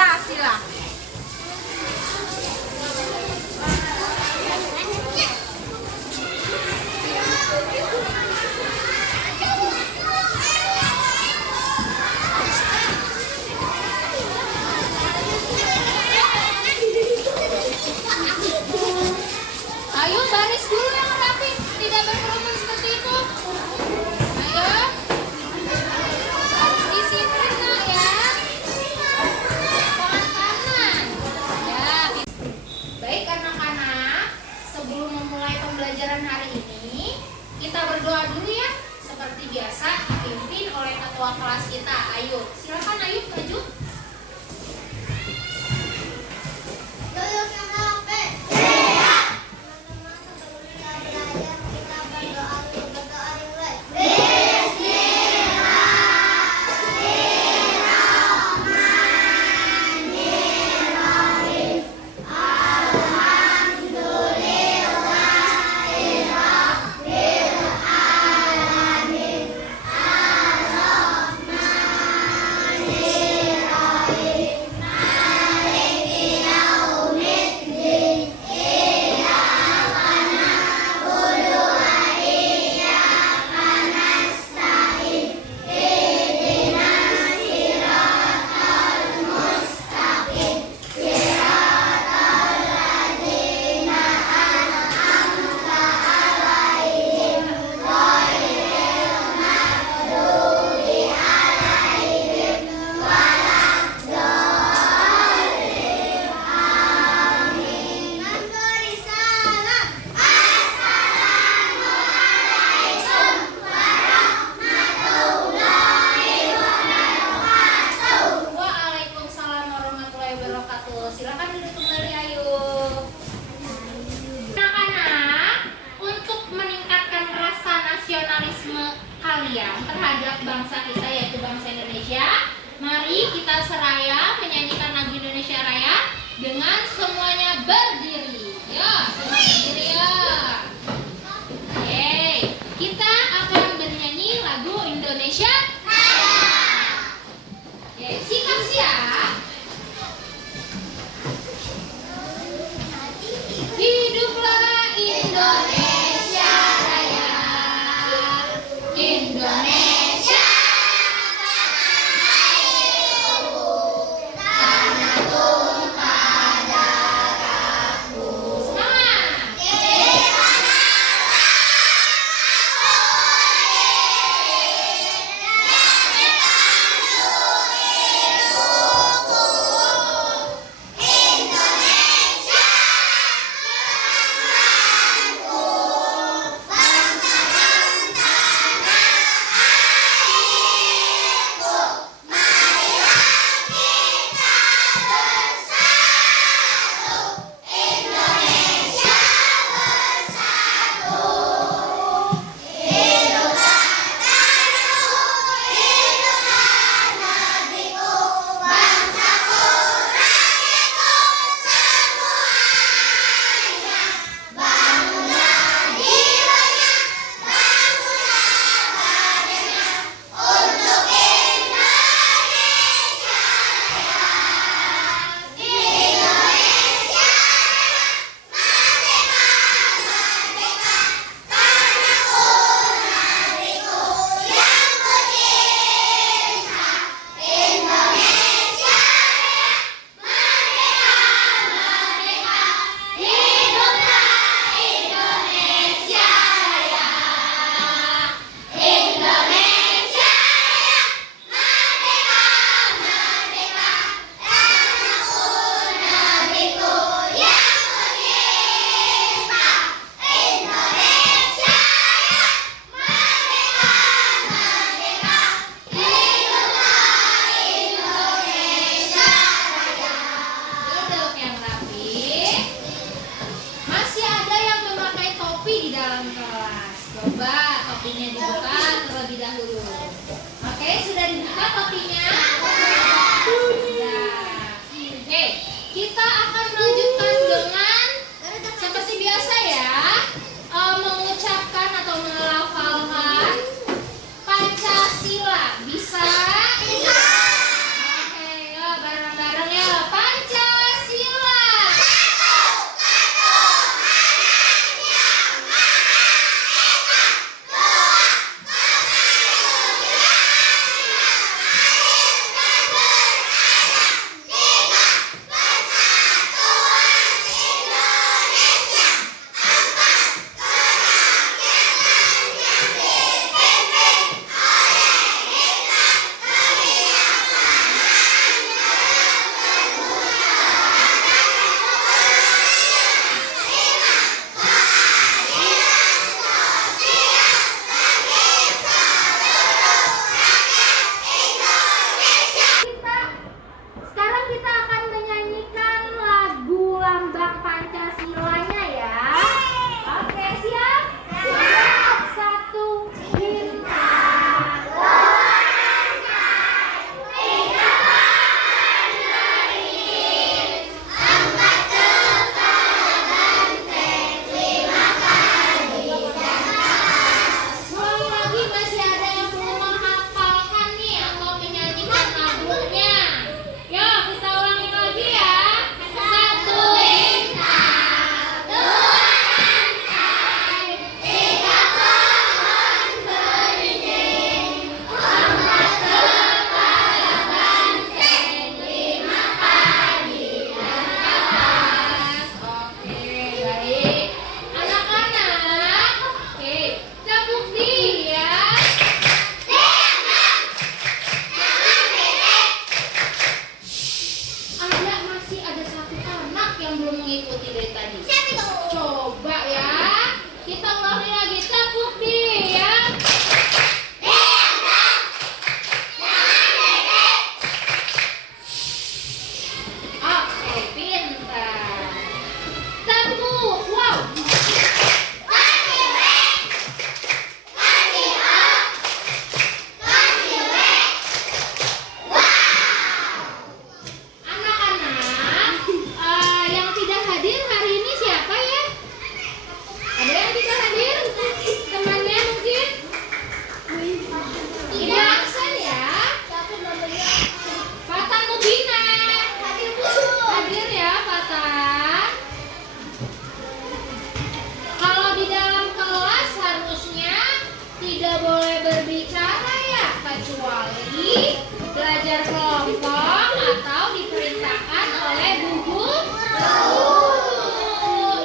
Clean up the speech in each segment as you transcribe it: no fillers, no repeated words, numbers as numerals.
Pancasila. Ayo baris dulu yang rapi, tidak berkerumun seperti itu. Ayo, harus disiplin nak ya. Tangan kanan. Ya. Baik anak-anak, sebelum memulai pembelajaran hari ini, kita berdoa dulu ya. Seperti biasa dipimpin oleh ketua kelas kita, Ayub. Silakan Ayub maju. Silakan duduk kembali, ayo. Anak-anak, untuk meningkatkan rasa nasionalisme kalian terhadap bangsa kita yaitu bangsa Indonesia, mari kita seraya menyanyikan lagu Indonesia Raya dengan semuanya berdiri. Ya, semua berdiri ya. Oke, kita akan bernyanyi lagu Indonesia Raya. Oke, siap-siap. Hiduplah Indonesia Raya, Indonesia tanah airku, tanah tumpah darahku. Semangat! Di sanalah aku lahir, dan ibuku. Indonesia bareng-bareng ya. dari tadi? Coba ya. Kita ulangi lagi, tepuk dia. Oke, pintar. Tepuk, wow. Anak-anak, yang tidak hadir hari ini siapa ya? Ada yang tidak hadir? Temannya mungkin? Tidak absen ya? Fatan Mubina. Hadir ya Fatan. Kalau di dalam kelas harusnya tidak boleh berbicara ya, kecuali belajar kelompok atau diperintahkan oleh bu guru.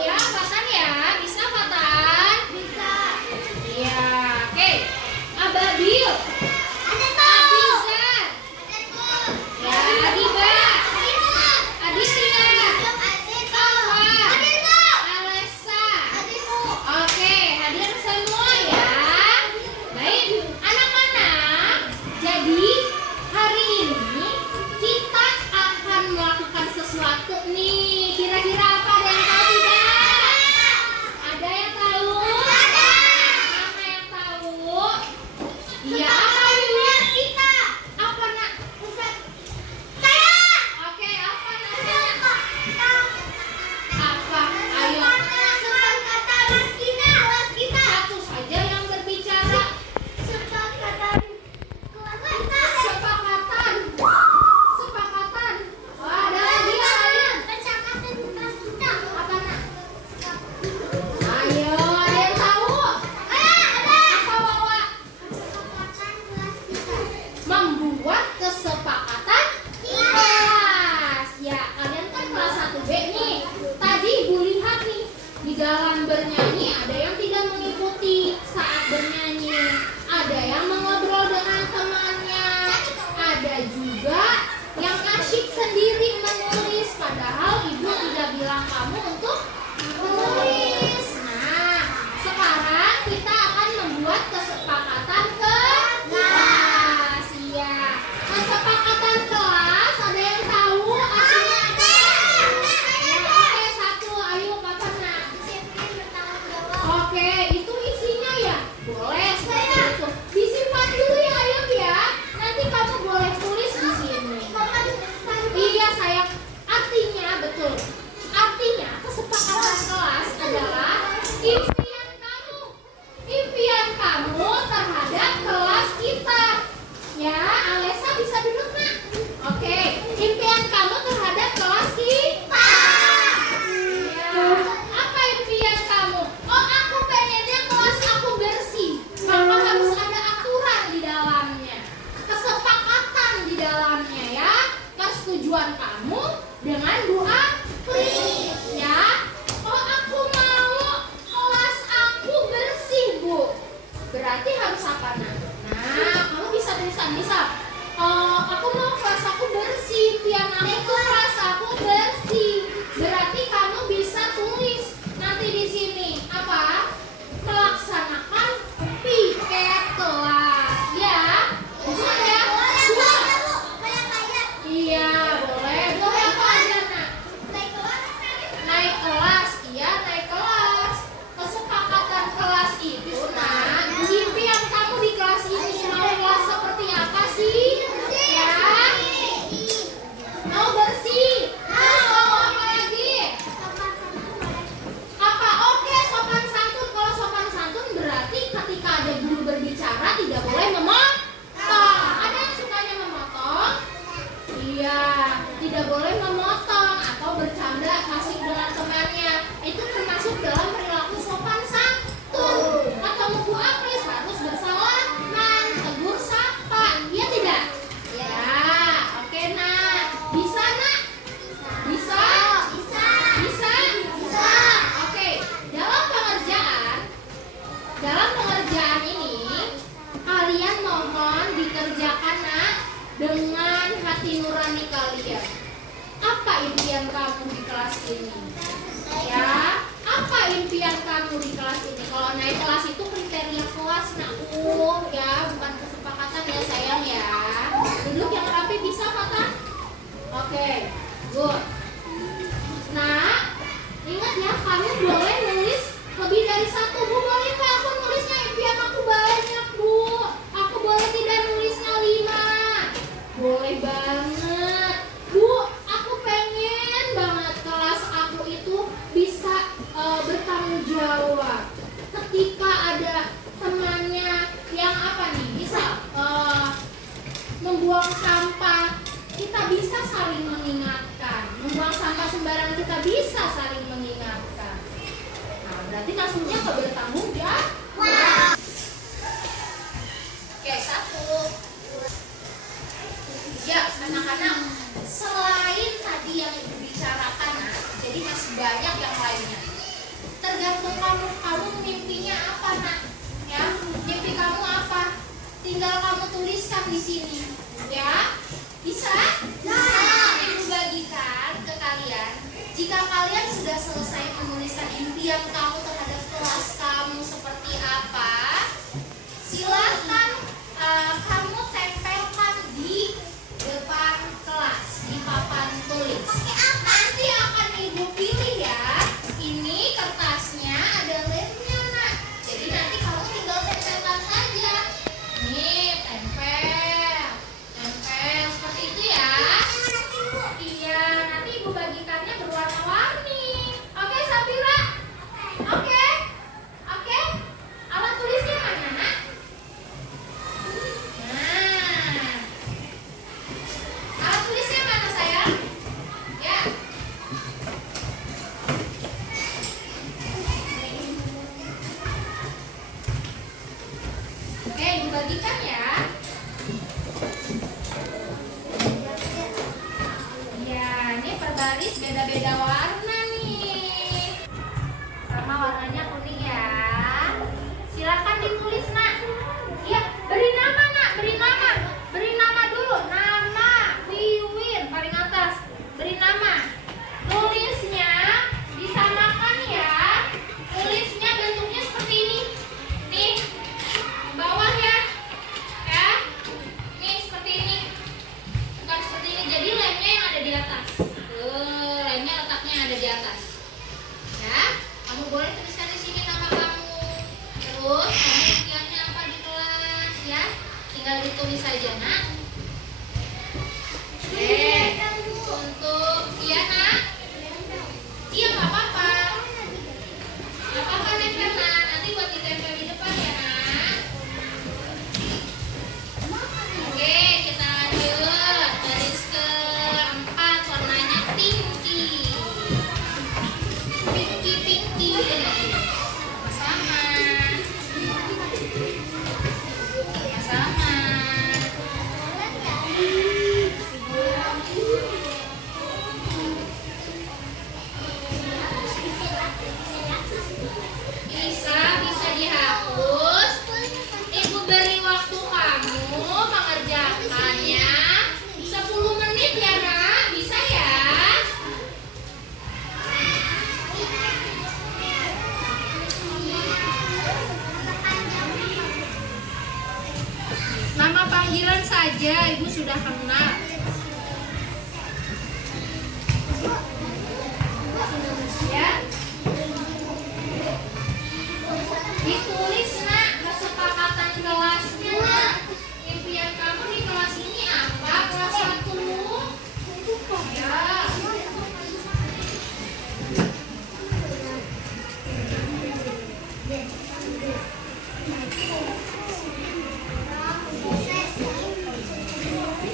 Ya, Fatan ya, bisa Fatan? Bisa. Iya, oke. Ababil. Abizar. Ya, Adiba. Aditya. Alessa. Oke, hadir semua ya. Baik, anak-anak. Jadi hari ini kita akan melakukan sesuatu nih. Kira-kira apa, ada yang tahu tidak? Ada yang tahu? Mana yang tahu? Iya, apa ini? Kita. Apa nak? Saya. Oke, apa namanya? Apa? Ayo. Satu saja yang berbicara. Sepakatan. Sepakatan. Oh, ada lagi yang lain. Apa nak? Ayo, ada yang tahu? Apa Wawa? Membuat kesepakatan kelas. Ya, kalian kan kelas 1B nih. Tadi Ibu lihat nih, di dalam bernyanyi ada yang tidak mengikuti saat bernyanyi. Ada yang mengobrol dengan temannya. Ada juga yang asyik sendiri menulis. Padahal Ibu tidak bilang kamu untuk menulis. Nah, sekarang kita akan membuat kesepakatan kelas. Iya. Kesepakatan kelas, ada yang tahu artinya apa? Ya, oke, satu. Ayo, Papa nak. Oke, itu isinya ya? Boleh, seperti itu. Disimpan dulu ya, ayo ya. Nanti kamu boleh tulis di sini. Iya, sayang. Artinya, betul. Artinya, kesepakatan kelas adalah impian kamu. Impian kamu terhadap kelas kita. Ya, Alessa bisa duduk, nak. Oke, impian kamu terhadap kelas kita. Ya, apa impian kamu? Oh, aku pengennya kelas aku bersih. Maka harus ada aturan di dalamnya. Kesepakatan di dalamnya ya. Persetujuan kamu dengan doa please ya. Oh, aku mau kelas aku bersih, Bu. Berarti harus apa, nak? Nah, kamu bisa tulisan, bisa. Aku mau kelas aku bersih, impian aku kelas aku bersih. Berarti kamu bisa tulis nanti di sini apa? Melaksanakan piket kelas, ya. Bisa ya? Iya, boleh. Boleh apa aja, nak? Naik kelas, iya naik kelas. Kesepakatan kelas itu, nak. Impian kamu di kelas ini mau kelas seperti apa sih? Ya. Mau bersih. Terus mau apa lagi? Apa? Oke, sopan santun. Kalau sopan santun berarti ketika ada guru berbicara tidak boleh memotong. Ada yang sukanya memotong? Iya, tidak boleh memotong atau bercanda asik dengan temannya. Itu termasuk dalam perilaku sopan santun. Ketemu Bu Apris harus bersalaman, tegur sapa. Iya tidak? Ya, oke nak. Bisa nak? Bisa? Bisa. Oke, dalam pengerjaan ini kalian mohon dikerjakan nak dengan hati nurani kalian. Apa impian kamu di kelas ini? Ya, impian kamu di kelas ini. Kalau naik kelas itu kriteria kelas nakku ya, bukan kesepakatan ya sayang ya. Duduk yang rapi bisa kata? Oke, good. Nah, ingat ya, kamu boleh nulis lebih dari satu. Bu, boleh kak aku nulisnya impian aku banyak bu. Aku boleh tidak nulisnya 5? Boleh banget. Bu, aku pengen banget kelas aku itu bisa bertanggung jawab. Ketika ada temannya yang apa nih, bisa membuang sampah, kita bisa saling mengingatkan. Membuang sampah sembarangan kita bisa saling mengingatkan. Nah, berarti maksudnya ke bertanggung jawab. Oke, 1. Ya, anak-anak, selain tadi yang ibu bicarakan, nah, jadi masih banyak yang lainnya. Tergantung kamu mimpinya apa, nak? Ya, mimpi kamu apa? Tinggal kamu tuliskan di sini, ya. Bisa? Ibu bagikan ke kalian. Jika kalian sudah selesai menuliskan impian kamu terhadap kelas kamu seperti apa, silakan kamu tempelkan di depan kelas, di papan tulis. Nanti akan ibu pilih ya. Ini kertasnya ada lemnya, nak. Jadi nanti kamu tinggal tempelkan saja. Nih, tempel seperti itu ya. Iya, nanti ibu bagikannya berwarna-warni. Oke, Safira? Oke? Alat tulisnya mana, nak? Nah, alat tulisnya mana, sayang? Ya. Oke, ibu bagikan ya. Ya, ini per baris beda-beda warna nih. Sama warnanya kuning ya. Silakan ditulis, nak. Iya, beri nama, nak. Beri nama dulu. Nama Wiwin paling atas. Beri nama. Tulisnya disamakan ya. Tulisnya bentuknya seperti ini. Nih, bawah ya. Ya. Nih seperti ini. Bukan seperti ini. Jadi lemnya yang ada di atas. Tuh, lemnya letaknya ada di atas. Ya, kamu boleh tuliskan di sini nama kamu. Terus kamu impiannya apa di kelas ya? Tinggal ditulis saja, nak. Oke. Untuk iya, nak. Iya, nggak apa-apa. Nggak apa-apa, nempel, nak. Nanti buat ditempel di depan ya, nak. Oke, kita lanjut. Baris keempat, warnanya pinky. Pinky. Sama. Bisa dihapus. Ibu beri waktu kamu mengerjakannya 10 menit ya, nak. Bisa ya? Nama panggilan saja ibu sudah kenal. Ya. Ditulis, nak, kesepakatan kelasnya, nak. Impian kamu di kelas ini apa? Kelas 1. Ya.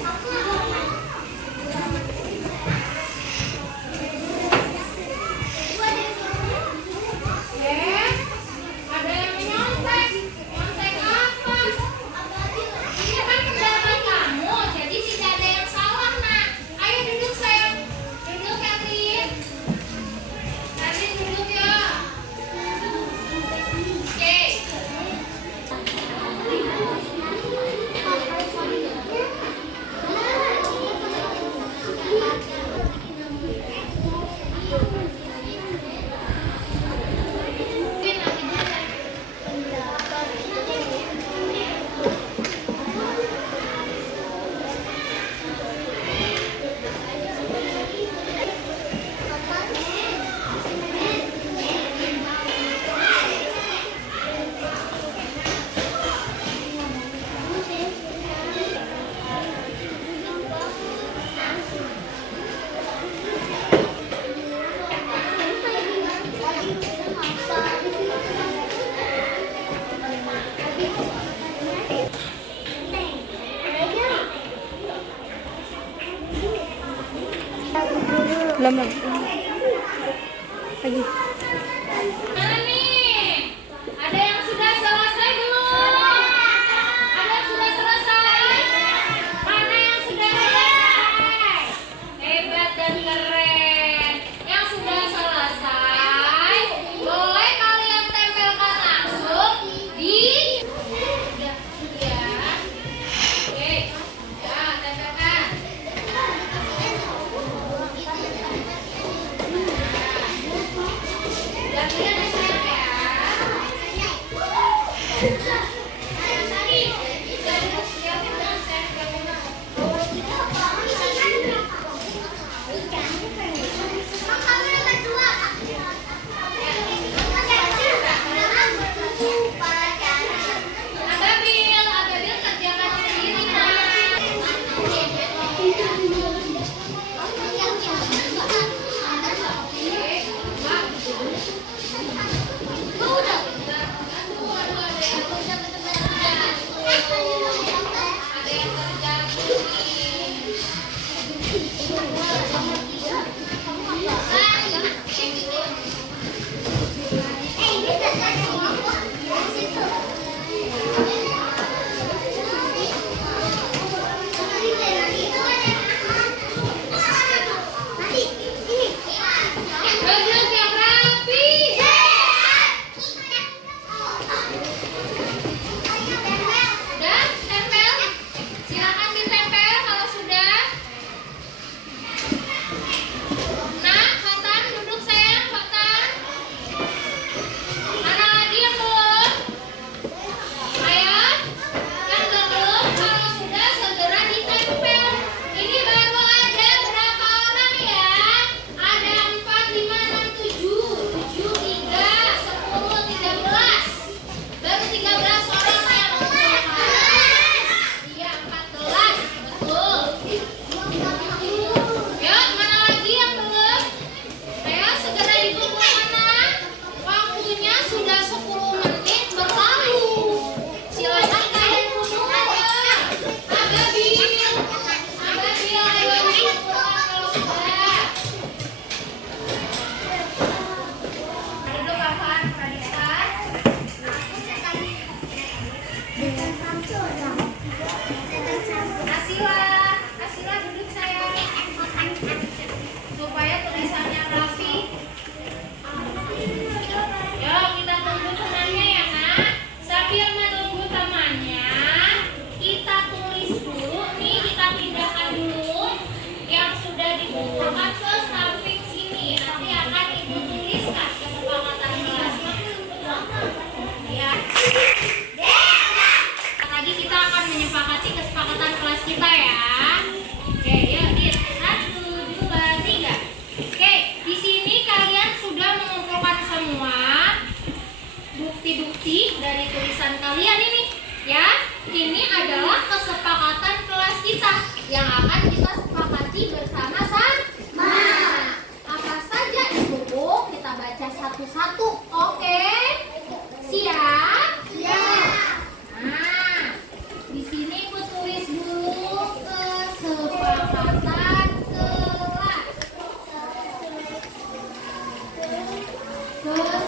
Aku Belum lagi. Lagi. Mana nih? Ada yang sudah selesai belum? Ada yang sudah selesai? Mana yang sudah selesai? Hebat dan keren. Yang sudah selesai, boleh kalian tempelkan langsung di ya. Oke. Ya, tempelkan. Gantian ya sayang ya. Tadi udah siapin kan saya tempelkan. Agabil kerjakan sendiri ada yang kerja Bagus yang rapi. Udah, tempel. Silakan ditempel kalau sudah. Nah, Fatan duduk sayang, Fatan. Mana lagi yang belum? Ayo, yang belum kalau sudah segera ditempel. Ini baru ada berapa orang ya? Ada 4, 5, 6, 7, 7, 3, 10, 13. Baru 13 orang yang mengumpulkan. Iya, 14. Betul. Yuk, mana lagi yang belum? Ayo, segera dikumpulkan. Waktunya sudah 10 menit berlalu. Silakan kalian kumpulkan. Agabil, ayo dikumpulkan kalau sudah. Duduk Afan, Pradita. Asila duduk sayang. Supaya tulisannya rapi. Yuk kita tunggu temannya ya nak. Sambil menunggu temannya, kita tulis dulu nih, kita pindahkan dulu yang sudah dikumpulkan ke samping sini. Nanti akan ibu tuliskan kesepakatan kelas. Ya. Lagi kita akan menyepakati kesepakatan kelas kita ya. Oke, yuk Dit. 1, 2, 3. Oke, di sini kalian sudah mengumpulkan semua bukti-bukti dari tulisan kalian ini, ya. Ini adalah kesepakatan kelas kita yang akan kita sepakati bersama-sama. Apa saja di buku kita baca satu-satu. Oke? Siap? Nah, di sini aku tulis dulu kesepakatan kelas. Kesepakatan kelas. Kelas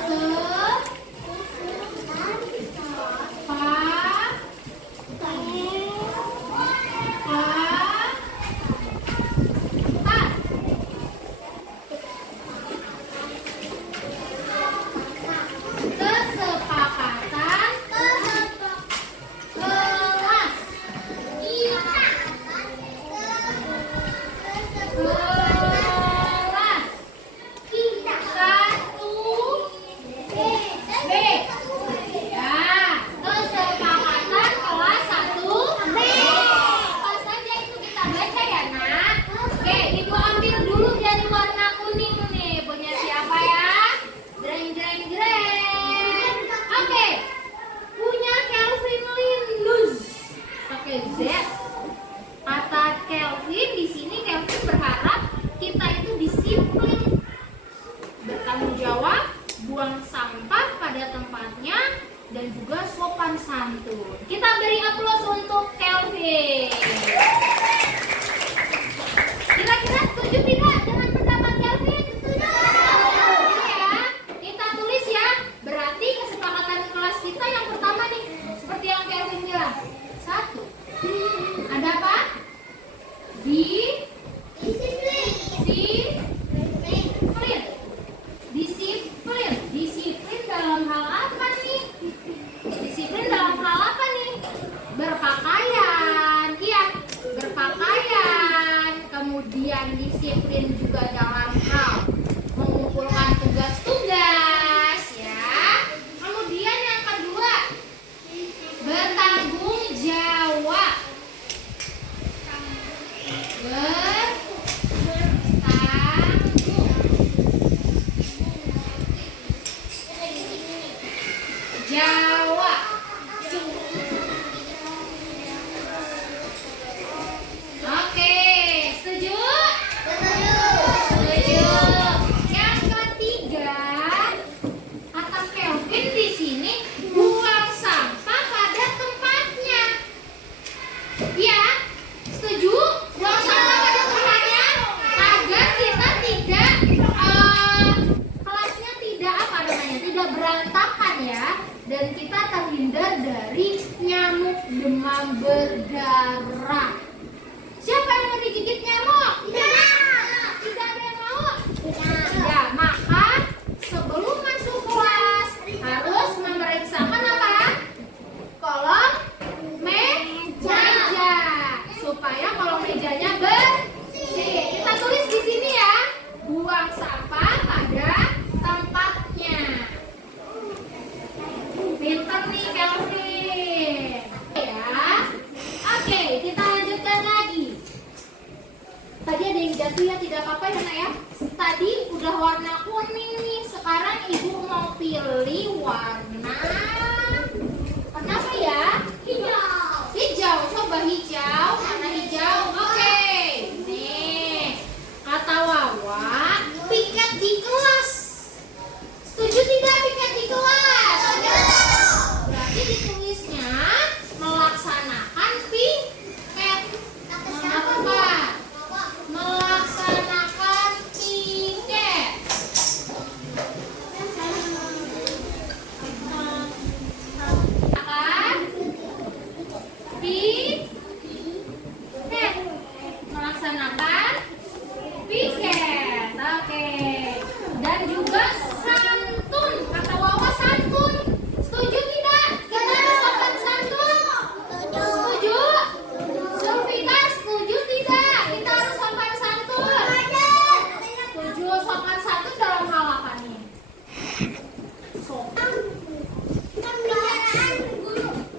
1B. Ya, kesepakatan kelas 1B. Apa saja itu kita baca ya nak. Oke, ibu ambil dulu dari warna kuning nih. Punya siapa ya? Jreng jreng jreng. Oke, punya Kelvin Lindus. Pakai Z. Kata Kelvin di sini, Kelvin berharap kita itu disiplin, bertanggung jawab, buang sampah pada tempatnya, dan juga sopan santun. Kita beri aplaus untuk Kelvin. Kira-kira setuju tidak dengan pendapat Kelvin? demam berdarah. Siapa yang mau digigit nyamuk? Tidak ada yang mau? Ya, maka sebelum masuk kelas harus memeriksakan apa? Kolom meja supaya kolom mejanya bersih. Kita tulis di sini ya, buang sampah pada tempatnya. Pinter nih Kelvin. Ya. Oke, kita lanjutkan lagi. Tadi ada yang jatuh ya, tidak apa-apa ya nak ya. Tadi udah warna kuning nih, sekarang ibu mau pilih warna apa ya? Hijau. Hijau, coba hijau. Warna hijau. Oke. Nih, kata Wawa, piket di kelas. Setuju tidak piket di kelas? Berarti ditulisnya melaksanakan piket. Apa? Melaksanakan piket. Piket. Melaksanakan piket. Oke. Dan juga santun. Kata Wawa santun. Setuju tidak? Kita harus sopan santun. Setuju? Sulfika setuju tidak? Kita harus sopan santun. Setuju sopan santun dalam hal apa nih? Sopan.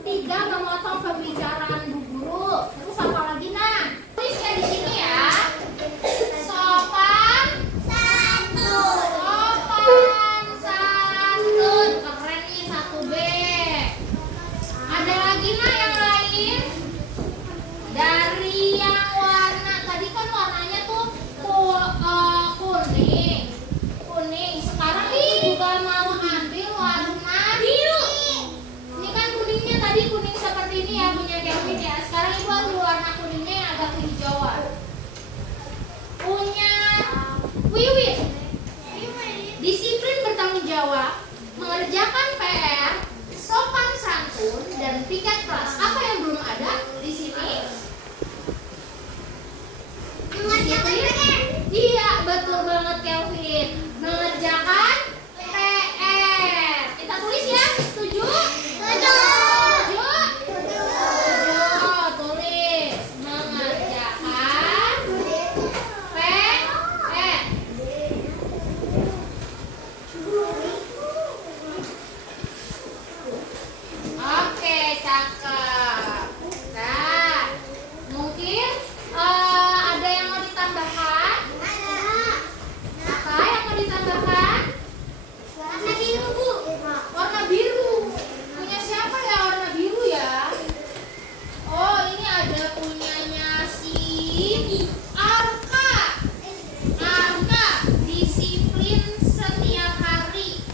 Tiga, memotong pembicaraan bu guru. Terus apa lagi nah? Tulis ya di sini ya. Sopan santun. Sopan santun. Keren nih 1B. Ada lagi nah yang lain? Dari yang warna tadi kan warnanya tuh kuning. Kuning. Sekarang ibu juga mau ambil warna biru. Ini kan kuningnya tadi kuning seperti ini ya punya Kelvin ya. Sekarang ibu ambil warna kuningnya yang agak kehijauan. Punya Wiwit. Disiplin bertanggung jawab, mengerjakan PR, sopan santun, dan piket kelas. Apa yang belum ada di sini? Disiplin? Iya, betul banget Kelvin. Mengerjakan PR. Kita tulis ya, setuju? Setuju. Setuju. Tulis. Mengerjakan PR. Oke, cakep. Nah, mungkin ada yang mau ditambahkan? Apa yang mau ditambahkan? Warna biru, Bu. Warna biru. Punya siapa ya warna biru ya? Oh, ini ada punyanya si Arka. Arka, disiplin setiap hari,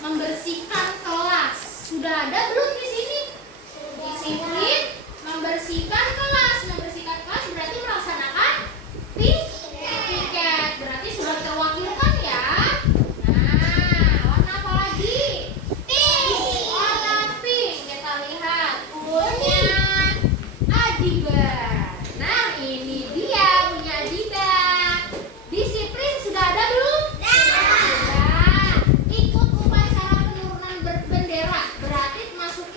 membersihkan kelas. Sudah ada belum di sini? Disiplin, membersihkan kelas. Membersihkan kelas berarti melaksanakan piket. Berarti sudah terwakilkan ya. Nah, warna apa lagi? Pink. Warna pink. Kita lihat punya Adiba. Nah, ini dia punya Adiba. Disiplin sudah ada belum? Sudah. Ikut upacara penurunan bendera. Berarti masuk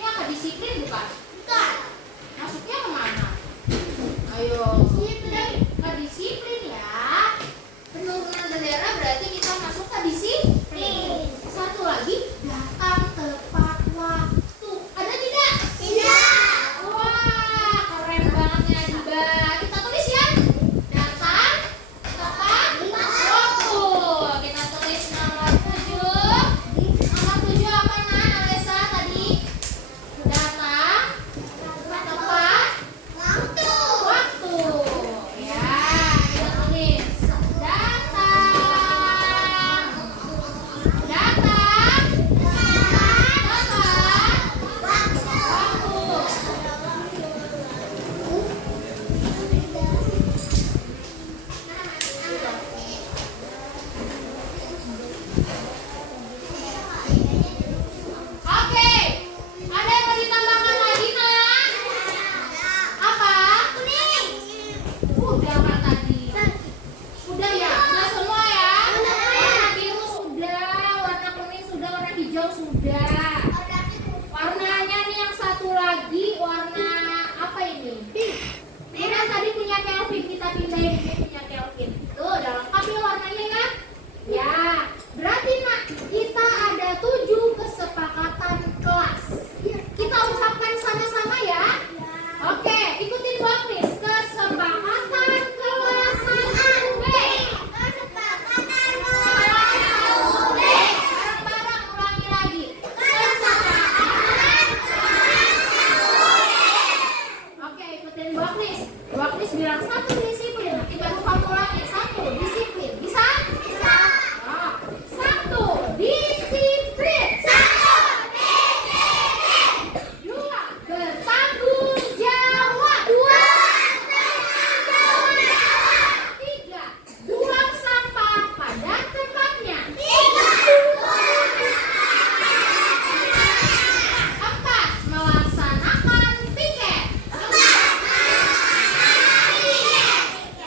kita ada 7 kesepakatan kelas. Kita ucapkan sama-sama ya. Oke, ikutin Bu Agnes. Kesepakatan kelas 1B. Kesepakatan kelas 1B. Bareng-bareng ulangi lagi. Kesepakatan kelas 1B. Oke, ikutin Bu Agnes. Bu Agnes bilang 1 disiplin. Nanti baru kamu ulangi. 1 disiplin. Bisa? Bisa. 1 disiplin. 2 bertanggung jawab. 3 buang sampah pada tempatnya. 4 melaksanakan piket.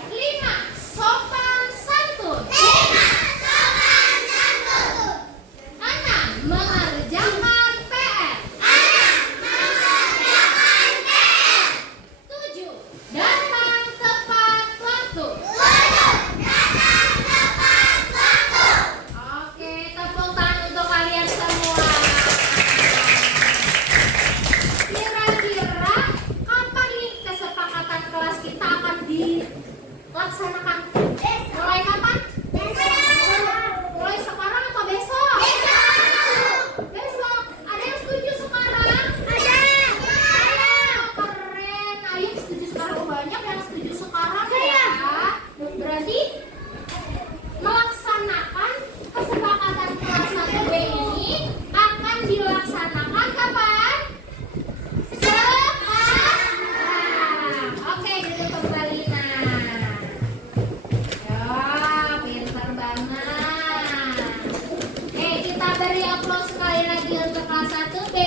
5 sopan santun. 6 mengerjakan PR. 7 datang tepat waktu. Oke, tepuk tangan untuk kalian semua. Kira-kira kapan nih kesepakatan kelas kita akan dilaksanakan? Mulai kapan? Mulai sekarang atau besok? Besok. Ada yang setuju sekarang? Ada. Keren. Ayo setuju sekarang, banyak yang setuju sekarang ya. Berarti melaksanakan kesepakatan kelas 1B ini akan dilaksanakan kapan? Sekarang. Oke, duduk kembali nah. Ya, pintar banget. Kita beri aplaus sekali lagi untuk kelas 1B.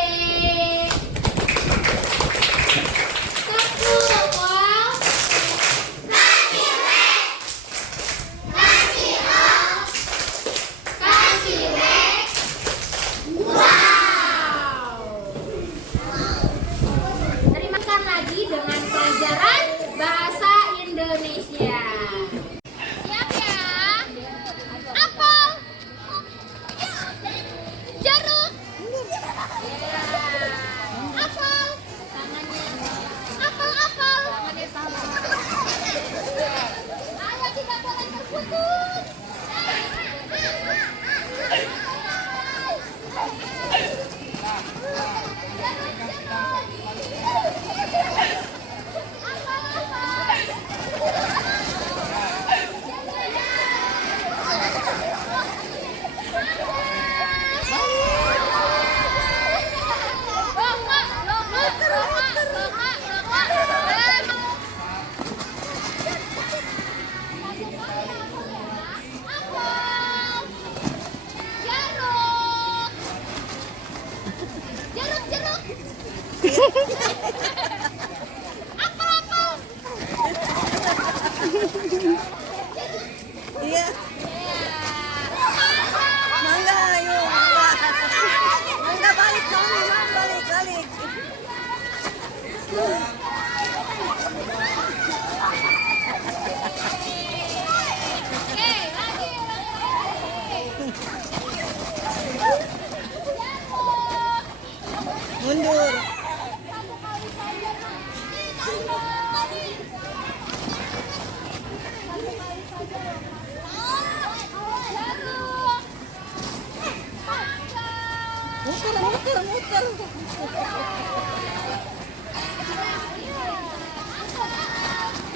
Tepuk wow. Kasih rek. Wow. Terima kasih lagi dengan pelajaran bahasa Indonesia. Siap ya? Apel. Jeruk. Apel. Apel. Ayo, tidak boleh terputus. Iya. Mangga, ayo mangga. Mangga balik kami, balik. Mundur. Muter.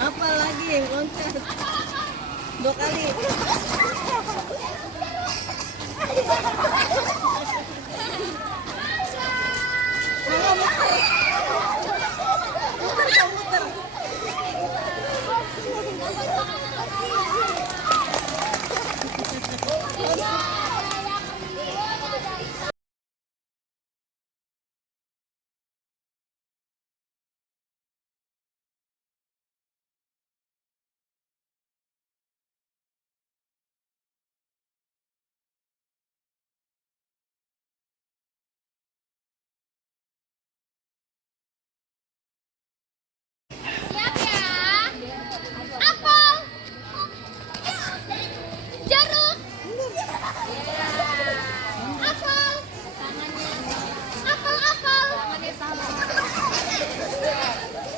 Apa lagi yang kontes? 2 kali. Apel. Apel, apel.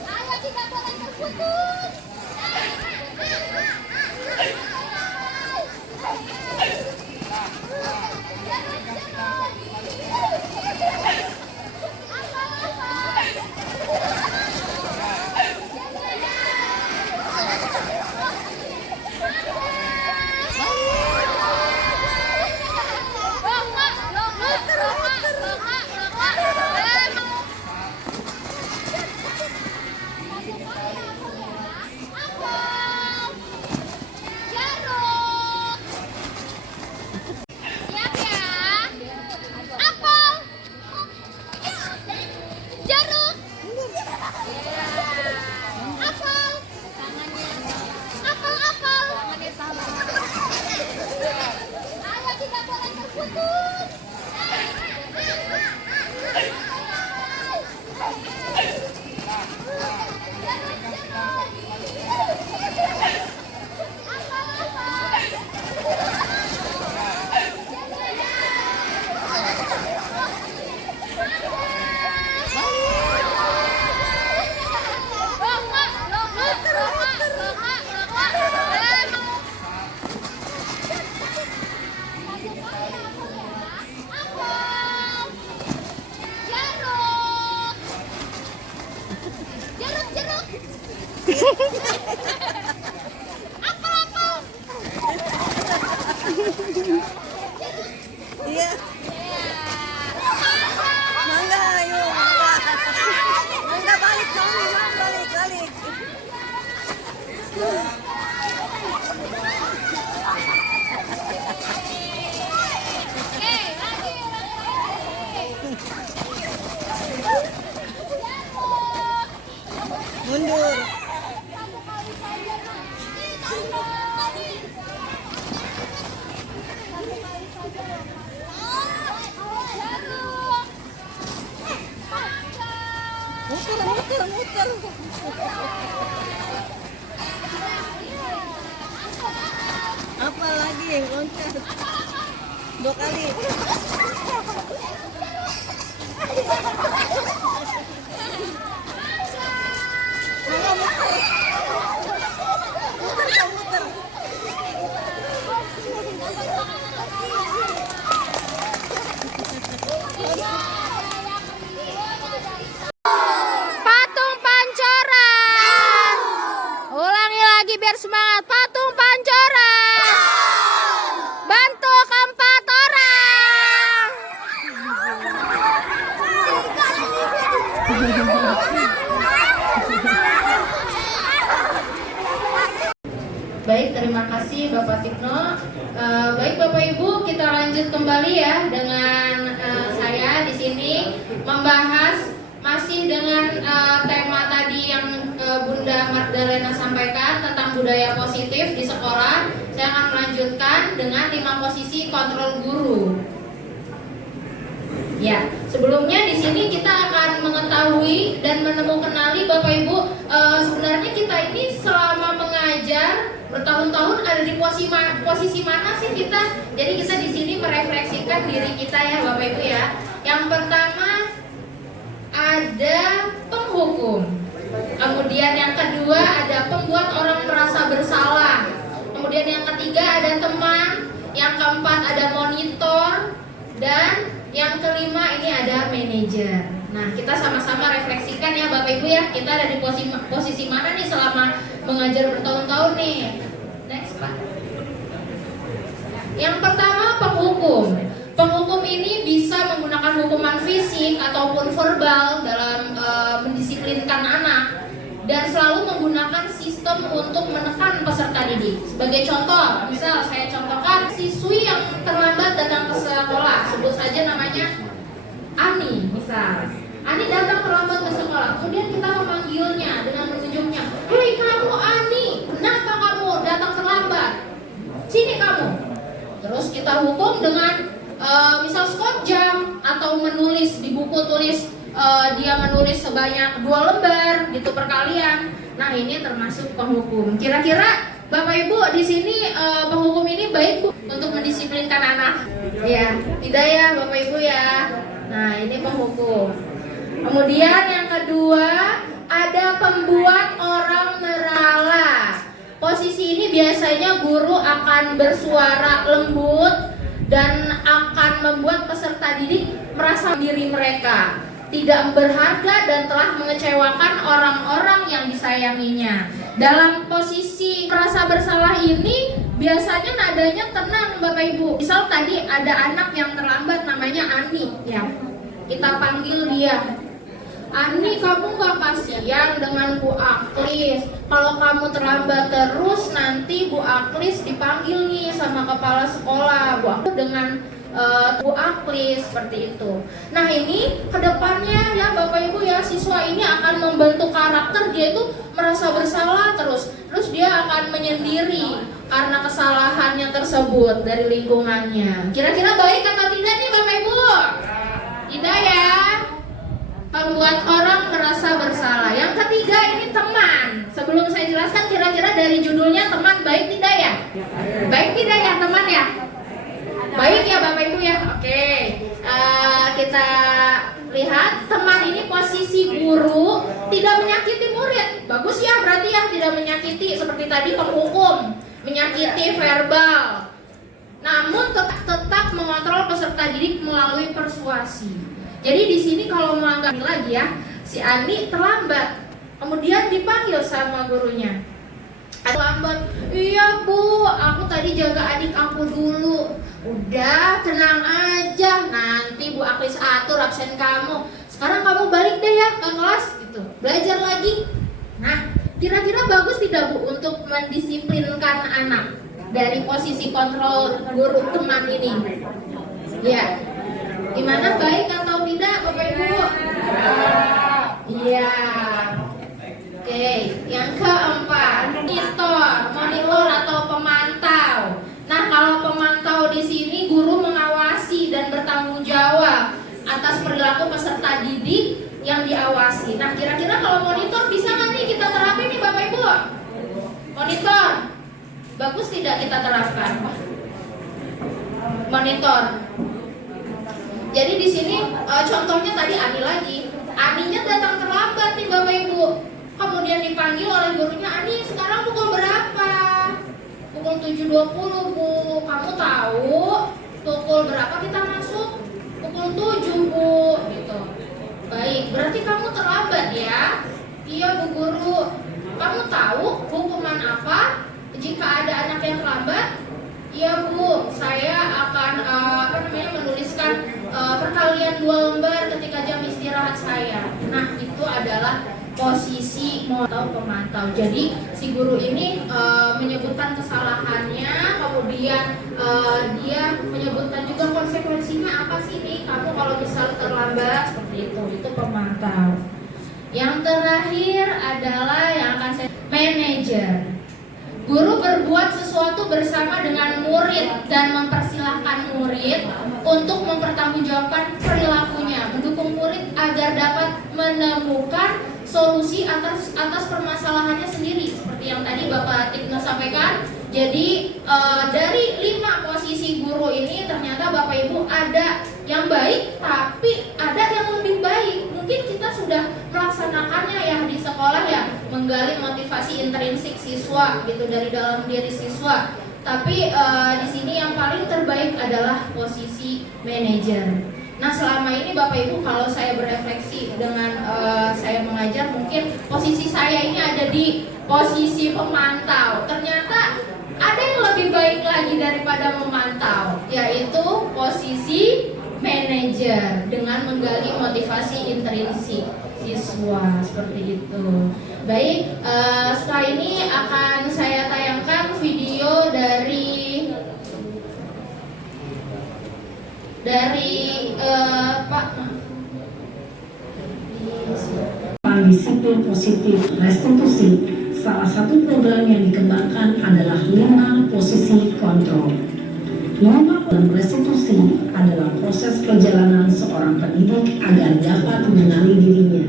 Ayo tidak boleh terputus. Iya. Mangga, ayo mangga. Mangga balik kami, balik, balik. Mundur. Muter. Apa lagi yang loncat? 2 kali. Muter. Patung pancoran. Ulangi lagi biar semangat. Patung pancoran. Bantu keempat orang. Baik, terima kasih Bapak Tikno. Baik Bapak Ibu, kita lanjut kembali ya dengan saya di sini membahas masih dengan tema tadi yang Bunda Magdalena sampaikan tentang budaya positif di sekolah. Saya akan melanjutkan dengan 5 posisi kontrol guru. Ya, sebelumnya di sini kita akan mengetahui dan menemukanali Bapak Ibu, sebenarnya kita ini selama mengajar bertahun-tahun ada di posisi mana sih kita? Jadi kita di sini merefleksikan diri kita ya Bapak Ibu ya. Yang pertama ada penghukum. Kemudian yang kedua ada pembuat orang merasa bersalah. Kemudian yang ketiga ada teman. Yang keempat ada monitor. Dan yang kelima ini ada manajer. Nah, kita sama-sama refleksikan ya Bapak Ibu ya. Kita ada di posisi mana nih selama mengajar bertahun-tahun nih. Next Pak. Yang pertama penghukum. Penghukum ini bisa menggunakan hukuman fisik ataupun verbal dalam mendisiplinkan anak dan selalu menggunakan sistem untuk menekan peserta didik. Sebagai contoh, misal saya contohkan siswi yang terlambat datang ke sekolah, sebut saja namanya Ani, misal. Ani datang terlambat ke sekolah, kemudian kita memanggilnya dengan menunjuknya, "Hei kamu Ani, kenapa kamu datang terlambat? Sini kamu." Terus kita hukum dengan misal skot jam atau menulis di buku tulis dia menulis sebanyak 2 lembar gitu perkalian. Nah, ini termasuk penghukum. Kira-kira Bapak Ibu di sini penghukum ini baik Bu? untuk mendisiplinkan anak. Ya, tidak ya Bapak Ibu ya. Nah, ini penghukum. Kemudian yang kedua, ada pembuat orang nerala. Posisi ini biasanya guru akan bersuara lembut dan akan membuat peserta didik merasa diri mereka tidak berharga dan telah mengecewakan orang-orang yang disayanginya. Dalam posisi merasa bersalah ini biasanya nadanya tenang Bapak Ibu. Misal tadi ada anak yang terlambat namanya Ani ya. Kita panggil dia. Ani, kamu gak kasihan dengan Bu Aklis? Kalau kamu terlambat terus nanti Bu Aklis dipanggil nih sama kepala sekolah. Bu Aklis dengan Bu Aklis seperti itu. Nah ini kedepannya ya Bapak Ibu ya, siswa ini akan membentuk karakter. Dia itu merasa bersalah terus dia akan menyendiri karena kesalahannya tersebut dari lingkungannya. Kira-kira baik atau tidak nih Bapak Ibu? Tidak ya. Membuat orang merasa bersalah. Yang ketiga ini teman. Sebelum saya jelaskan, kira-kira dari judulnya teman baik tidak ya? Baik tidak ya teman ya? Baik ya Bapak Ibu ya. Oke. Kita lihat teman ini posisi guru tidak menyakiti murid. Bagus ya berarti ya, tidak menyakiti seperti tadi penghukum, menyakiti verbal. Namun tetap mengontrol peserta didik melalui persuasi. Jadi di sini kalau melanggar lagi ya, si Ani terlambat, kemudian dipanggil sama gurunya. Terlambat, iya Bu, aku tadi jaga adik aku dulu. Udah tenang aja, nanti Bu Aklis atur absen kamu. Sekarang kamu balik deh ya ke kelas, gitu. Belajar lagi. Nah, kira-kira bagus tidak Bu untuk mendisiplinkan anak dari posisi kontrol guru teman ini? Ya. Gimana, baik atau tidak Bapak Ibu? Iya. Oke, yang keempat, monitor atau pemantau. Nah, kalau pemantau di sini guru mengawasi dan bertanggung jawab atas perilaku peserta didik yang diawasi. Nah, kira-kira kalau monitor bisa nggak nih kita terapin nih Bapak Ibu? Monitor, bagus tidak kita terapkan? Monitor. Jadi di sini contohnya tadi Ani lagi. Aninya datang terlambat nih Bapak Ibu. Kemudian dipanggil oleh gurunya, Ani sekarang pukul berapa? Pukul 7.20 Bu. Kamu tahu pukul berapa kita masuk? Pukul 7 Bu. Gitu. Baik, berarti kamu terlambat ya? Iya Bu Guru. Kamu tahu hukuman apa jika ada anak yang terlambat? Iya Bu, saya akan menuliskan perkalian 2 lembar ketika jam istirahat saya. Nah, itu adalah posisi pemantau. Jadi si guru ini menyebutkan kesalahannya, kemudian dia menyebutkan juga konsekuensinya apa sih nih kamu kalau misal terlambat seperti itu pemantau. Yang terakhir adalah yang akan saya manajer. Guru berbuat sesuatu bersama dengan murid dan mempersilahkan murid untuk mempertanggungjawabkan perilakunya, mendukung murid agar dapat menemukan solusi atas permasalahannya sendiri. Seperti yang tadi Bapak Tigno sampaikan. Jadi dari 5 posisi guru ini ternyata Bapak Ibu ada yang baik, tapi ada yang lebih baik. Mungkin kita sudah melaksanakannya ya di sekolah ya, menggali motivasi intrinsik siswa gitu dari dalam diri siswa. Tapi di sini yang paling terbaik adalah posisi manajer. Nah selama ini Bapak Ibu kalau saya berefleksi dengan saya mengajar, mungkin posisi saya ini ada di posisi pemantau. Ternyata ada yang lebih baik lagi daripada memantau, yaitu posisi manajer dengan menggali motivasi intrinsik siswa seperti itu. Baik, setelah ini akan saya tayangkan video dari Pak. Disiplin positif restitusi, salah satu program yang dikembangkan adalah 5 posisi kontrol. 5 dalam restitusi adalah proses perjalanan seorang pendidik agar dapat mengenali dirinya.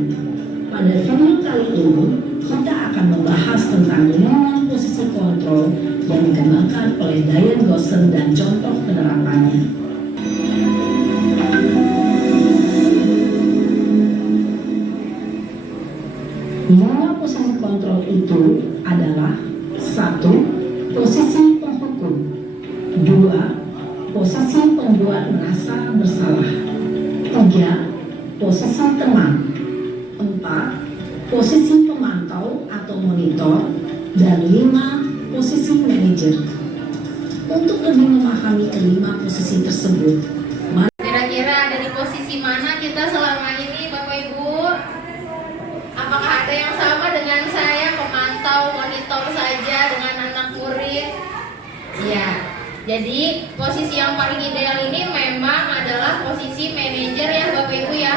Pada video kali ini, kita akan membahas tentang 5 posisi kontrol yang dikembangkan oleh Diane Gossen dan contoh penerapannya. Lima posisi kontrol itu adalah: 1. Posisi penghukum. 2. Posisi pembuat merasa bersalah. 3. Posisi teman. 4. Posisi pemantau atau monitor. Dan 5. Posisi manajer. Untuk lebih memahami kelima posisi tersebut, Kira-kira ada di posisi mana kita selama ini, Bapak Ibu? Apakah ada yang sama dengan saya, pemantau, monitor saja dengan anak murid? Iya. Jadi posisi yang paling ideal ini memang adalah posisi manajer ya Bapak Ibu ya.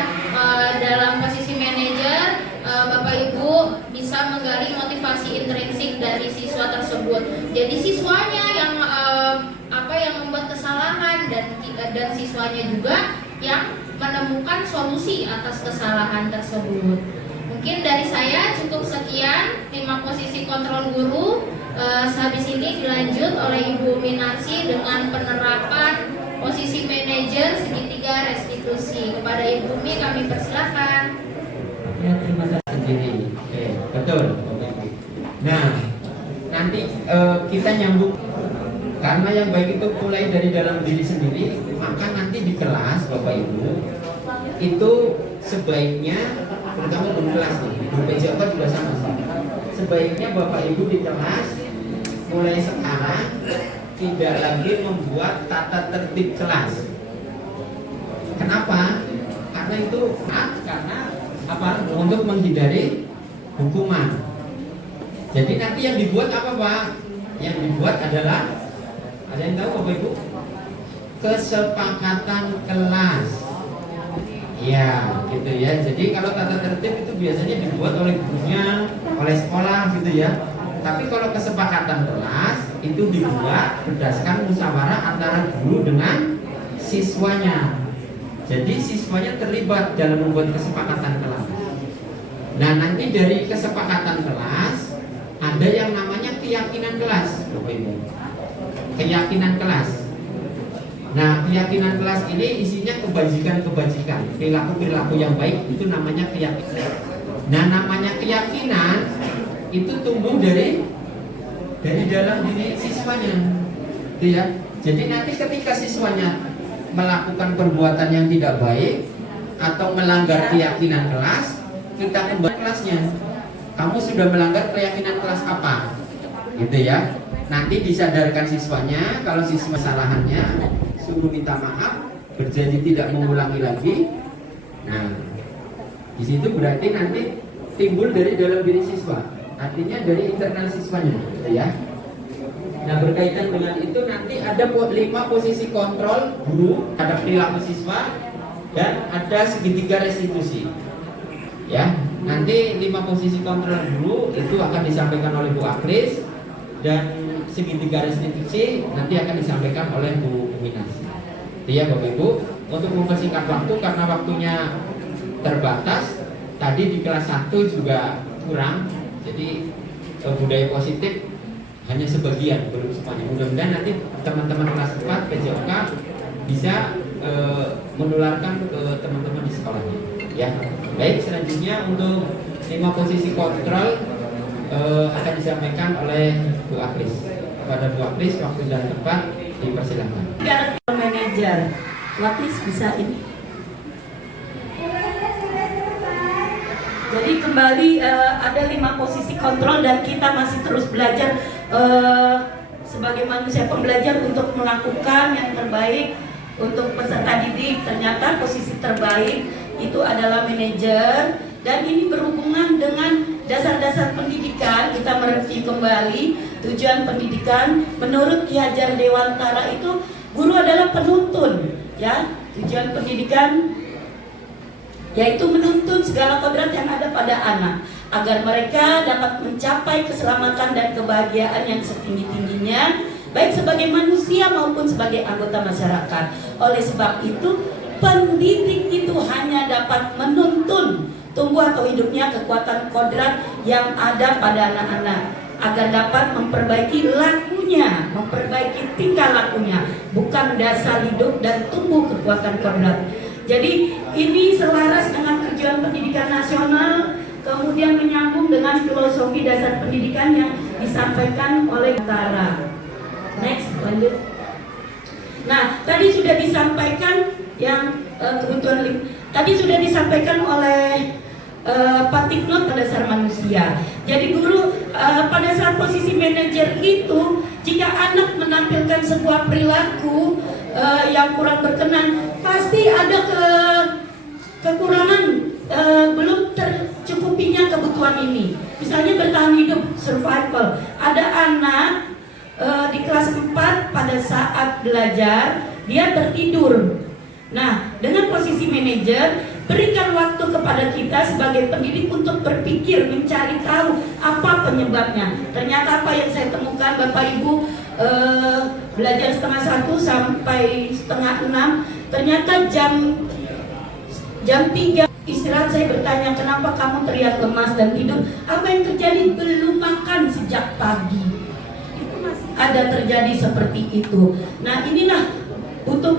Dalam posisi manajer, Bapak Ibu bisa menggali motivasi intrinsik dari siswa tersebut. Jadi siswanya yang yang membuat kesalahan dan siswanya juga yang menemukan solusi atas kesalahan tersebut. Mungkin dari saya cukup sekian 5 posisi kontrol guru. Habis ini dilanjut oleh Ibu Minarsi dengan penerapan posisi manajer segitiga restitusi. Kepada Ibu Mi kami persilakan. Ya, terima kasih sendiri. Oke, betul. Nah, nanti kita nyambung, karena yang baik itu mulai dari dalam diri sendiri, maka nanti di kelas Bapak Ibu itu sebaiknya, terutama di kelas nih, di PJOK juga sama sih. Sebaiknya Bapak Ibu di kelas mulai sekarang tidak lagi membuat tata tertib kelas. Kenapa? Karena itu untuk menghindari hukuman. Jadi nanti yang dibuat apa Pak? Yang dibuat adalah, ada yang tahu Bapak Ibu? Kesepakatan kelas. Ya, gitu ya. Jadi kalau tata tertib itu biasanya dibuat oleh gurunya, oleh sekolah gitu ya. Tapi kalau kesepakatan kelas itu dibuat berdasarkan musyawarah antara guru dengan siswanya. Jadi siswanya terlibat dalam membuat kesepakatan kelas. Nah, nanti dari kesepakatan kelas ada yang namanya keyakinan kelas, Bapak Ibu. Keyakinan kelas. Nah, keyakinan kelas ini isinya kebajikan-kebajikan, perilaku-perilaku yang baik, itu namanya keyakinan. Nah, namanya keyakinan itu tumbuh dari dalam diri siswanya, gitu ya. Jadi nanti ketika siswanya melakukan perbuatan yang tidak baik atau melanggar keyakinan kelas, kita kembali kelasnya. Kamu sudah melanggar keyakinan kelas apa? Gitu ya. Nanti disadarkan siswanya, kalau siswa kesalahannya suruh minta maaf, berjanji tidak mengulangi lagi. Nah, di situ berarti nanti timbul dari dalam diri siswa, artinya dari internal siswanya, gitu ya. Nah, berkaitan dengan itu nanti ada 5 posisi kontrol guru, ada perilaku siswa, dan ada segitiga restitusi. Ya, nanti 5 posisi kontrol guru itu akan disampaikan oleh Bu Akris, dan segitiga restitusi nanti akan disampaikan oleh Bu Minasi. Ya Bapak Ibu, untuk mempersingkat waktu karena waktunya terbatas, tadi di kelas 1 juga kurang, jadi budaya positif hanya sebagian, belum semuanya. Mudah-mudahan nanti teman-teman kelas 4 PJOK bisa menularkan ke teman-teman di sekolahnya. Ya, baik, selanjutnya untuk 5 posisi kontrol akan disampaikan oleh Bu Akris. Kepada Bu Akris, waktu dan tempat dipersilakan. Manajer, Akris bisa ini. Jadi kembali ada 5 posisi kontrol dan kita masih terus belajar sebagai manusia pembelajar untuk melakukan yang terbaik untuk peserta didik. Ternyata posisi terbaik itu adalah manajer, dan ini berhubungan dengan dasar-dasar pendidikan. Kita mereview kembali tujuan pendidikan menurut Ki Hajar Dewantara itu guru adalah penuntun, ya. Tujuan pendidikan yaitu menuntun segala kodrat yang ada pada anak agar mereka dapat mencapai keselamatan dan kebahagiaan yang setinggi-tingginya, baik sebagai manusia maupun sebagai anggota masyarakat. Oleh sebab itu, pendidik itu hanya dapat menuntun tumbuh atau hidupnya kekuatan kodrat yang ada pada anak-anak. agar dapat memperbaiki lakunya, memperbaiki tingkah lakunya, bukan dasar hidup dan tumbuh kekuatan kodrat. Jadi ini selaras dengan tujuan pendidikan nasional, kemudian menyambung dengan filosofi dasar pendidikan yang disampaikan oleh Tara. Next, lanjut. Nah, tadi sudah disampaikan yang kebutuhan tadi sudah disampaikan oleh Pak Tiknot pada dasar manusia. Jadi guru pada saat posisi manajer itu, jika anak menampilkan sebuah perilaku yang kurang berkenan, pasti ada kekurangan, belum tercukupinya kebutuhan ini. Misalnya bertahan hidup, survival. Ada anak di kelas 4 pada saat belajar dia tertidur. Nah, dengan posisi manajer, berikan waktu kepada kita sebagai pendidik untuk berpikir, mencari tahu apa penyebabnya. Ternyata apa yang saya temukan, Bapak Ibu, belajar setengah 1 sampai setengah 6, ternyata jam 3 istirahat saya bertanya, kenapa kamu terlihat lemas dan tidur? Apa yang terjadi? Belum makan sejak pagi. Itu masih ada terjadi seperti itu. Nah, inilah butuh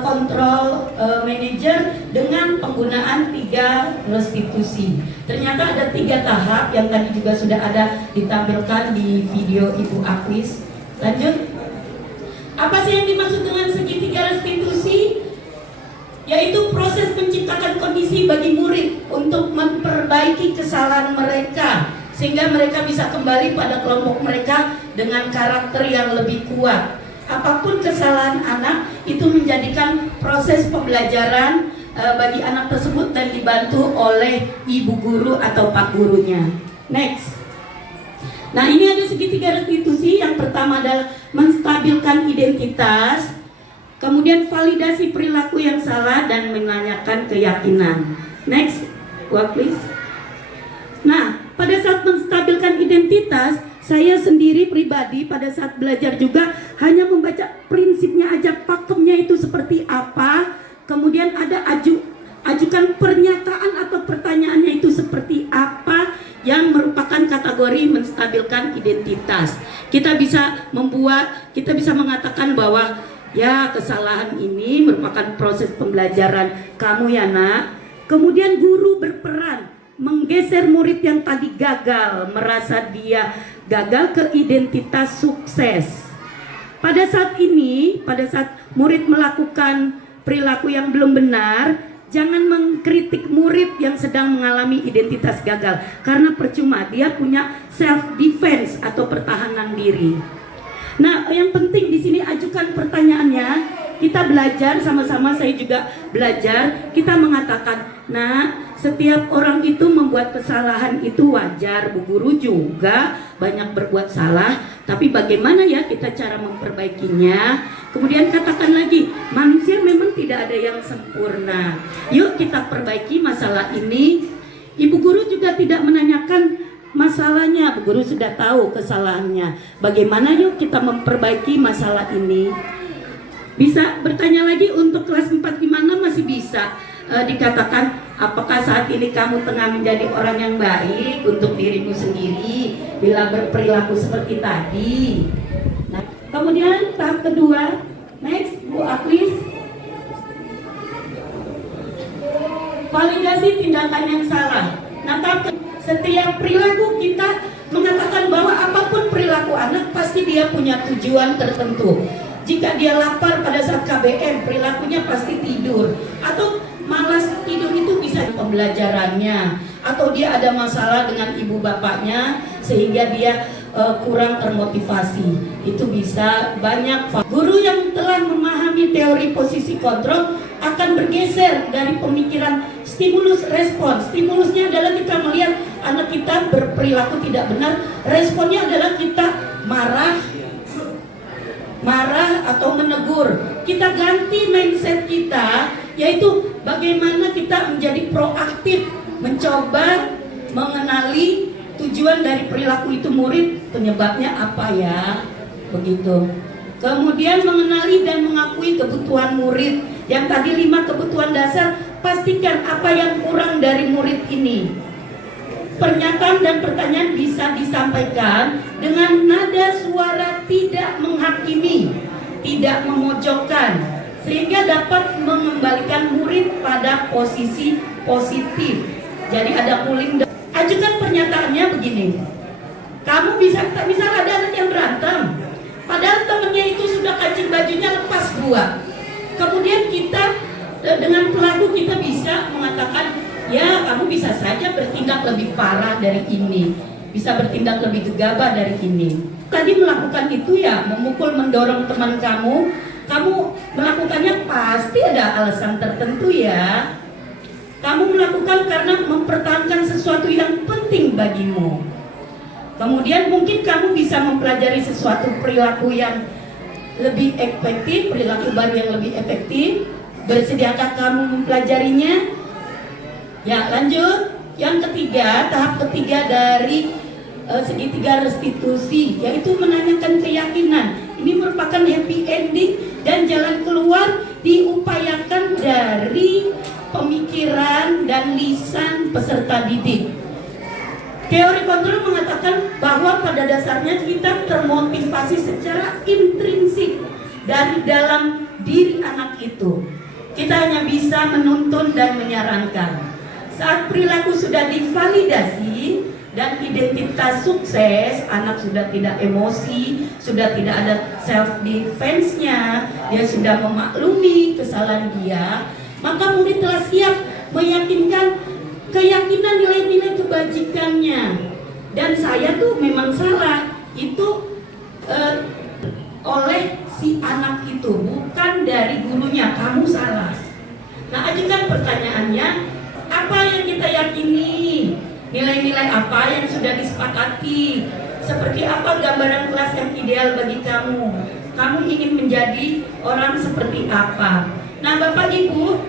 kontrol manajer dengan penggunaan 3 restitusi. Ternyata ada 3 tahap yang tadi juga sudah ada ditampilkan di video Ibu Akwis. Lanjut. Apa sih yang dimaksud dengan segitiga restitusi? Yaitu proses menciptakan kondisi bagi murid untuk memperbaiki kesalahan mereka, sehingga mereka bisa kembali pada kelompok mereka dengan karakter yang lebih kuat. Apapun kesalahan anak, itu menjadikan proses pembelajaran bagi anak tersebut dan dibantu oleh ibu guru atau pak gurunya. Next. Nah, ini ada segitiga restitusi. Yang pertama adalah menstabilkan identitas, kemudian validasi perilaku yang salah dan menanyakan keyakinan. Next, work please. Nah, pada saat menstabilkan identitas, saya sendiri pribadi pada saat belajar juga hanya membaca prinsipnya aja, pakemnya itu seperti apa, kemudian ada ajukan pernyataan atau pertanyaannya itu seperti apa, yang merupakan kategori menstabilkan identitas. Kita bisa mengatakan bahwa ya, kesalahan ini merupakan proses pembelajaran kamu ya nak. Kemudian guru berperan menggeser murid yang tadi gagal, merasa dia gagal ke identitas sukses. Pada saat murid melakukan perilaku yang belum benar, jangan mengkritik murid yang sedang mengalami identitas gagal, karena percuma, dia punya self defense atau pertahanan diri. Nah, yang penting di sini ajukan pertanyaannya. Kita belajar sama-sama, saya juga belajar. Kita mengatakan, nah, setiap orang itu membuat kesalahan itu wajar. Bu guru juga banyak berbuat salah, tapi bagaimana ya kita cara memperbaikinya? Kemudian katakan lagi, manusia memang tidak ada yang sempurna. Yuk kita perbaiki masalah ini. Ibu guru juga tidak menanyakan masalahnya, Bu guru sudah tahu kesalahannya. Bagaimana yuk kita memperbaiki masalah ini? Bisa bertanya lagi untuk kelas 4 gimana, masih bisa dikatakan, apakah saat ini kamu tengah menjadi orang yang baik untuk dirimu sendiri bila berperilaku seperti tadi. Nah, kemudian tahap kedua, next Bu Akwis, validasi tindakan yang salah. Nah, setiap perilaku kita mengatakan bahwa apapun perilaku anak pasti dia punya tujuan tertentu. Jika dia lapar pada saat KBM, perilakunya pasti tidur. Atau malas tidur itu bisa pembelajarannya. Atau dia ada masalah dengan ibu bapaknya sehingga dia kurang termotivasi. Itu bisa banyak. Guru yang telah memahami teori posisi kontrol akan bergeser dari pemikiran stimulus respon. Stimulusnya adalah kita melihat anak kita berperilaku tidak benar. Responnya adalah kita marah atau menegur. Kita ganti mindset kita, yaitu bagaimana kita menjadi proaktif, mencoba mengenali tujuan dari perilaku itu murid, penyebabnya apa ya, begitu. Kemudian mengenali dan mengakui kebutuhan murid. Yang tadi 5 kebutuhan dasar, pastikan apa yang kurang dari murid ini. Pernyataan dan pertanyaan bisa disampaikan dengan nada suara tidak menghakimi, tidak memojokkan, sehingga dapat mengembalikan murid pada posisi positif. Jadi ada pooling. Ajukan pernyataannya begini. Kamu bisa, misal ada anak yang berantem, padahal temennya itu sudah kancing bajunya lepas 2. Kemudian kita dengan pelaku kita bisa mengatakan, ya kamu bisa saja bertindak lebih parah dari ini, bisa bertindak lebih gegabah dari ini. Tadi melakukan itu ya, memukul, mendorong teman kamu melakukannya pasti ada alasan tertentu ya. Kamu melakukan karena mempertahankan sesuatu yang penting bagimu. Kemudian mungkin kamu bisa mempelajari sesuatu perilaku yang lebih efektif, perilaku baru yang lebih efektif. Bersediakah kamu mempelajarinya? Ya, lanjut. Yang ketiga, tahap ketiga dari segitiga restitusi, yaitu menanyakan keyakinan. Ini merupakan happy ending dan jalan keluar diupayakan dari pemikiran dan lisan peserta didik. Teori kontrol mengatakan bahwa pada dasarnya kita termotivasi secara intrinsik dari dalam diri anak itu. Kita hanya bisa menuntun dan menyarankan. Saat perilaku sudah divalidasi dan identitas sukses, anak sudah tidak emosi, sudah tidak ada self defense-nya, dia sudah memaklumi kesalahan dia, maka murid telah siap meyakinkan keyakinan nilai-nilai kebajikannya. Dan saya tuh memang salah, itu oleh si anak itu, bukan dari gurunya. Kamu salah. Nah, ajukan pertanyaannya, apa yang kita yakini? Nilai-nilai apa yang sudah disepakati? Seperti apa gambaran kelas yang ideal bagi kamu? Kamu ingin menjadi orang seperti apa? Nah, Bapak Ibu,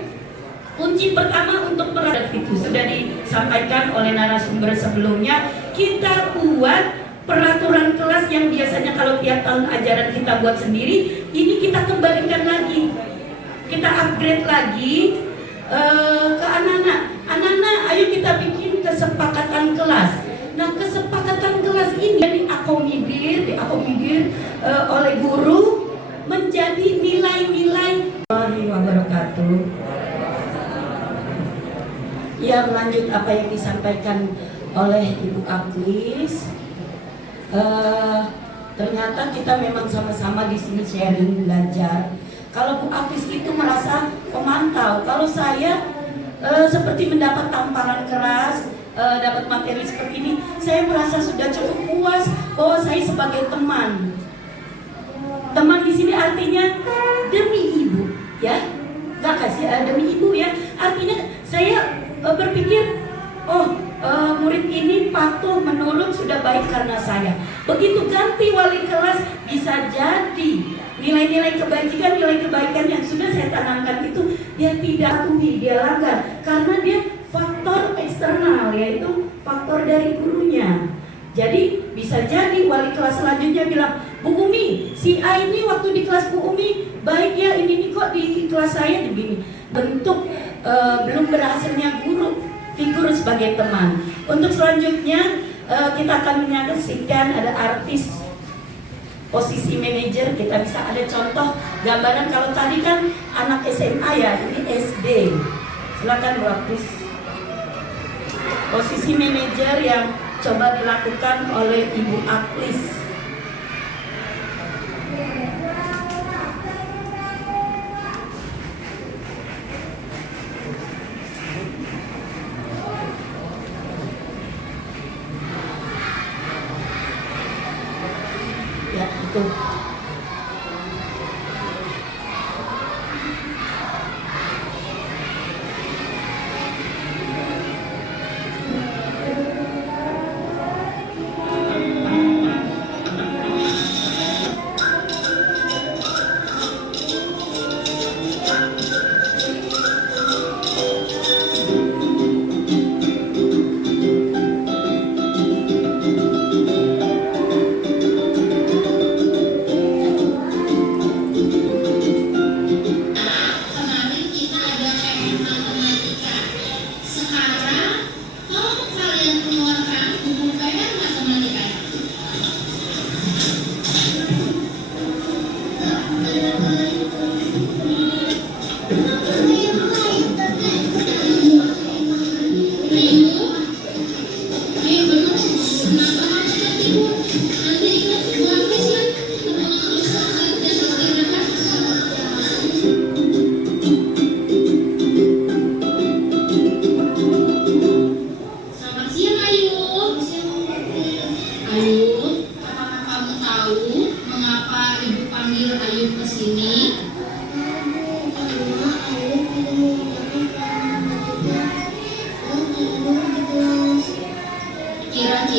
kunci pertama untuk peradaban itu sudah disampaikan oleh narasumber sebelumnya. Kita buat peraturan kelas yang biasanya kalau tiap tahun ajaran kita buat sendiri, ini kita kembalikan lagi, kita upgrade lagi ke anak-anak. Anak-anak, ayo kita bikin kesepakatan kelas. Nah, kesepakatan kelas ini diakomodir oleh guru menjadi nilai-nilai. Warahmatullahi wabarakatuh. Yang lanjut apa yang disampaikan oleh Ibu Aklis. Ternyata kita memang sama-sama di sini sharing, belajar. Kalau Bu Aklis itu merasa pemantau, kalau saya seperti mendapat tamparan keras, dapat materi seperti ini, saya merasa sudah cukup puas bahwa saya sebagai teman. Teman di sini artinya demi ibu, ya, nggak kasih demi ibu ya. Artinya saya berpikir, murid ini patuh menurut sudah baik karena saya. Begitu ganti wali kelas, bisa jadi nilai-nilai kebajikan, nilai kebaikan yang sudah saya tanamkan itu dia tidak patuhi, dia langgar karena dia faktor eksternal, yaitu faktor dari gurunya. Jadi bisa jadi wali kelas selanjutnya bilang, Bu Umi, si A ini waktu di kelas Bu Umi baik ya, ini kok di kelas saya begini. Bentuk belum berhasilnya guru figur sebagai teman. Untuk selanjutnya kita akan menyaksikan ada artis posisi manajer. Kita bisa ada contoh gambaran. Kalau tadi kan anak SMA ya, ini SD. Silakan Bu Aklis. Posisi manajer yang coba dilakukan oleh Ibu Aklis. Ya, itu.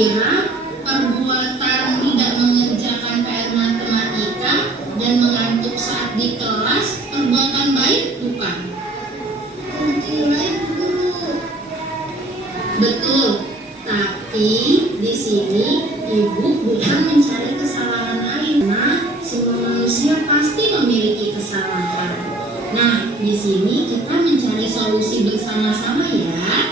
kira-kira perbuatan tidak mengerjakan PR matematika dan mengantuk saat di kelas perbuatan baik bukan? Baik, Guru. Betul. Tapi di sini ibu bukan mencari kesalahan lain. Nah, semua manusia pasti memiliki kesalahan. Nah, di sini kita mencari solusi bersama-sama ya.